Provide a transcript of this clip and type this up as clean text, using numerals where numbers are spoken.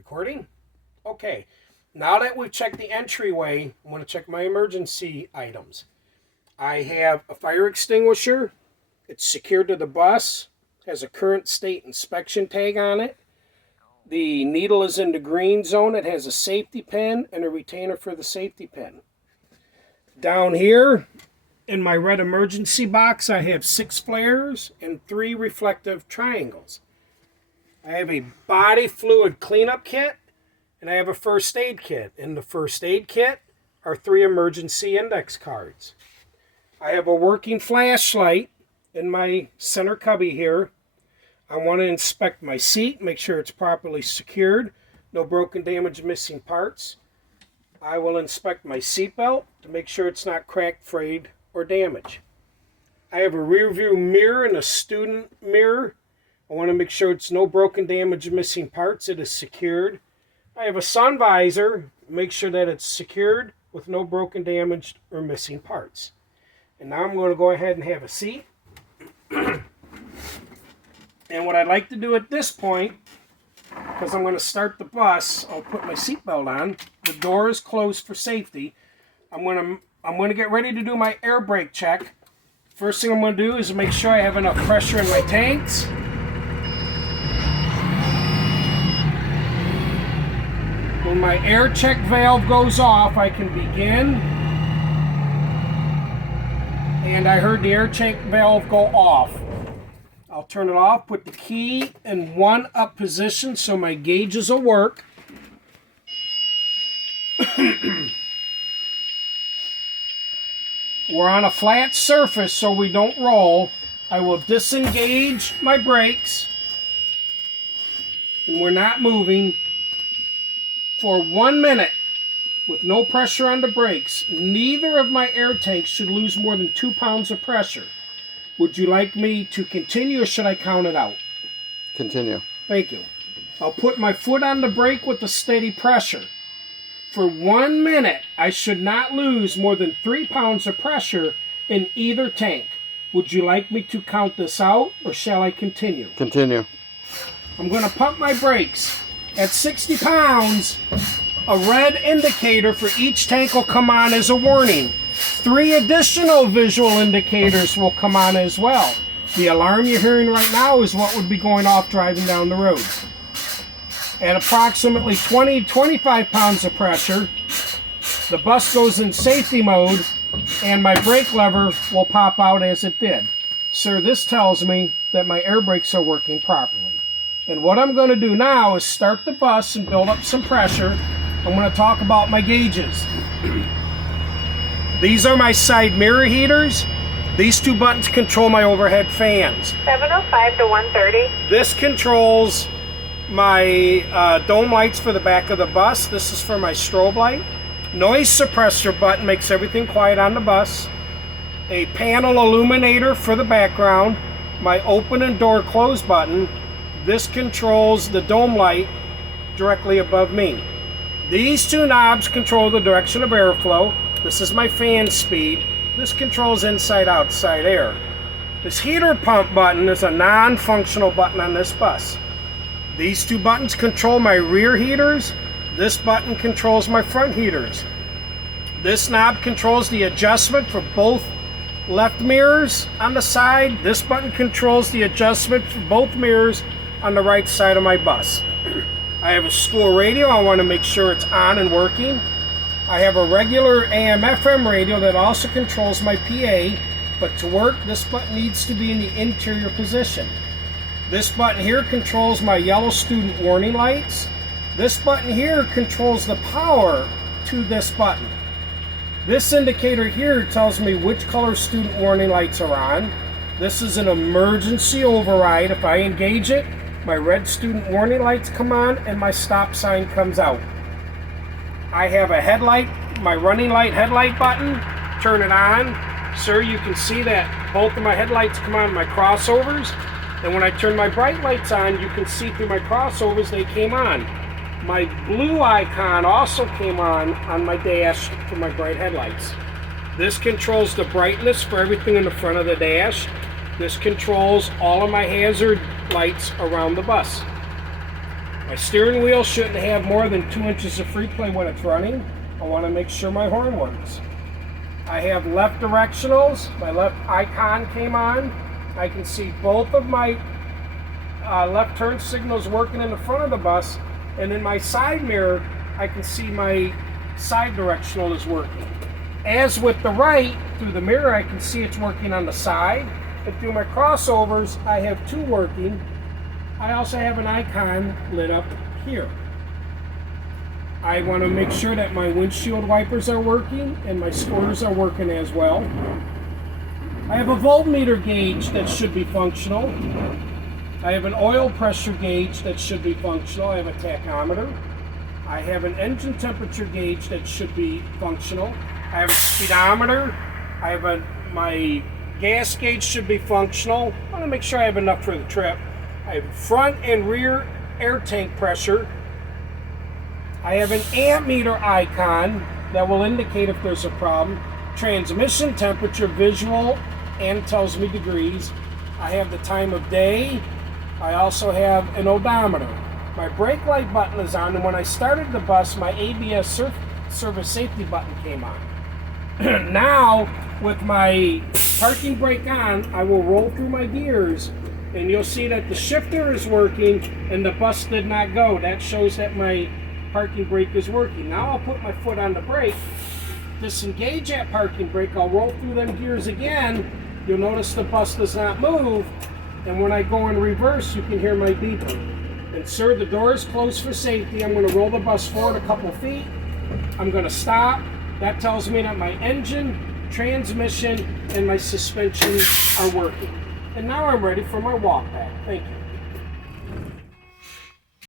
Recording? Okay. Now that we've checked the entryway, I'm going to check my emergency items. I have a fire extinguisher. It's secured to the bus. Has a current state inspection tag on it. The needle is in the green zone. It has a safety pin and a retainer for the safety pin. Down here in my red emergency box, I have 6 flares and 3 reflective triangles. I have a body fluid cleanup kit, and I have a first aid kit. In the first aid kit are 3 emergency index cards. I have a working flashlight in my center cubby here. I want to inspect my seat, make sure it's properly secured, no broken, damaged, missing parts. I will inspect my seatbelt to make sure it's not cracked, frayed, or damaged. I have a rear view mirror and a student mirror. I want to make sure it's no broken, damaged, missing parts. It is secured. I have a sun visor. Make sure that it's secured with no broken, damaged, or missing parts. And now I'm going to go ahead and have a seat. And what I'd like to do at this point, because I'm going to start the bus, I'll put my seatbelt on. The door is closed for safety. I'm going to get ready to do my air brake check. First thing I'm going to do is make sure I have enough pressure in my tanks. When my air check valve goes off, I can begin. And I heard the air check valve go off. I'll turn it off, put the key in 1 up position so my gauges will work. We're on a flat surface so we don't roll. I will disengage my brakes. And we're not moving. For 1 minute, with no pressure on the brakes, neither of my air tanks should lose more than 2 pounds of pressure. Would you like me to continue or should I count it out? Continue. Thank you. I'll put my foot on the brake with a steady pressure. For 1 minute, I should not lose more than 3 pounds of pressure in either tank. Would you like me to count this out or shall I continue? Continue. I'm going to pump my brakes. At 60 pounds, a red indicator for each tank will come on as a warning. 3 additional visual indicators will come on as well. The alarm you're hearing right now is what would be going off driving down the road. At approximately 20-25 pounds of pressure, the bus goes in safety mode and my brake lever will pop out as it did. Sir, this tells me that my air brakes are working properly. And what I'm going to do now is start the bus and build up some pressure. I'm going to talk about my gauges. These are my side mirror heaters. These 2 buttons control my overhead fans. 705 to 130. This controls my dome lights for the back of the bus. This is for my strobe light. Noise suppressor button makes everything quiet on the bus. A panel illuminator for the background. My open and door close button. This controls the dome light directly above me. These 2 knobs control the direction of airflow. This is my fan speed. This controls inside-outside air. This heater pump button is a non-functional button on this bus. These 2 buttons control my rear heaters. This button controls my front heaters. This knob controls the adjustment for both left mirrors on the side. This button controls the adjustment for both mirrors on the right side of my bus. I have a school radio. I want to make sure it's on and working. I have a regular AM/FM radio that also controls my PA, but to work, this button needs to be in the interior position. This button here controls my yellow student warning lights. This button here controls the power to this button. This indicator here tells me which color student warning lights are on. This is an emergency override. If I engage it, my red student warning lights come on and my stop sign comes out. I have a headlight, my running light headlight button. Turn it on. Sir, you can see that both of my headlights come on my crossovers. And when I turn my bright lights on, you can see through my crossovers they came on. My blue icon also came on my dash for my bright headlights. This controls the brightness for everything in the front of the dash. This controls all of my hazard lights around the bus. My steering wheel shouldn't have more than 2 inches of free play when it's running. I want to make sure my horn works. I have left directionals. My left icon came on. I can see both of my left turn signals working in the front of the bus, and in my side mirror I can see my side directional is working. As with the right, through the mirror I can see it's working on the side, and through my crossovers I have two working. I also have an icon lit up here. I want to make sure that my windshield wipers are working and my squirters are working as well. I have a voltmeter gauge that should be functional. I have an oil pressure gauge that should be functional. I have a tachometer. I have an engine temperature gauge that should be functional. I have a speedometer. I have my gas gauge should be functional. I want to make sure I have enough for the trip. I have front and rear air tank pressure. I have an ammeter icon that will indicate if there's a problem. Transmission temperature visual and tells me degrees. I have the time of day. I also have an odometer. My brake light button is on, and when I started the bus, my ABS service safety button came on. Now, with my parking brake on, I will roll through my gears, and you'll see that the shifter is working and the bus did not go. That shows that my parking brake is working. Now I'll put my foot on the brake, disengage that parking brake, I'll roll through them gears again. You'll notice the bus does not move, and when I go in reverse, you can hear my beeper. And sir, the door is closed for safety. I'm going to roll the bus forward a couple feet. I'm going to stop. That tells me that my engine, transmission, and my suspension are working. And now I'm ready for my walk back. Thank you.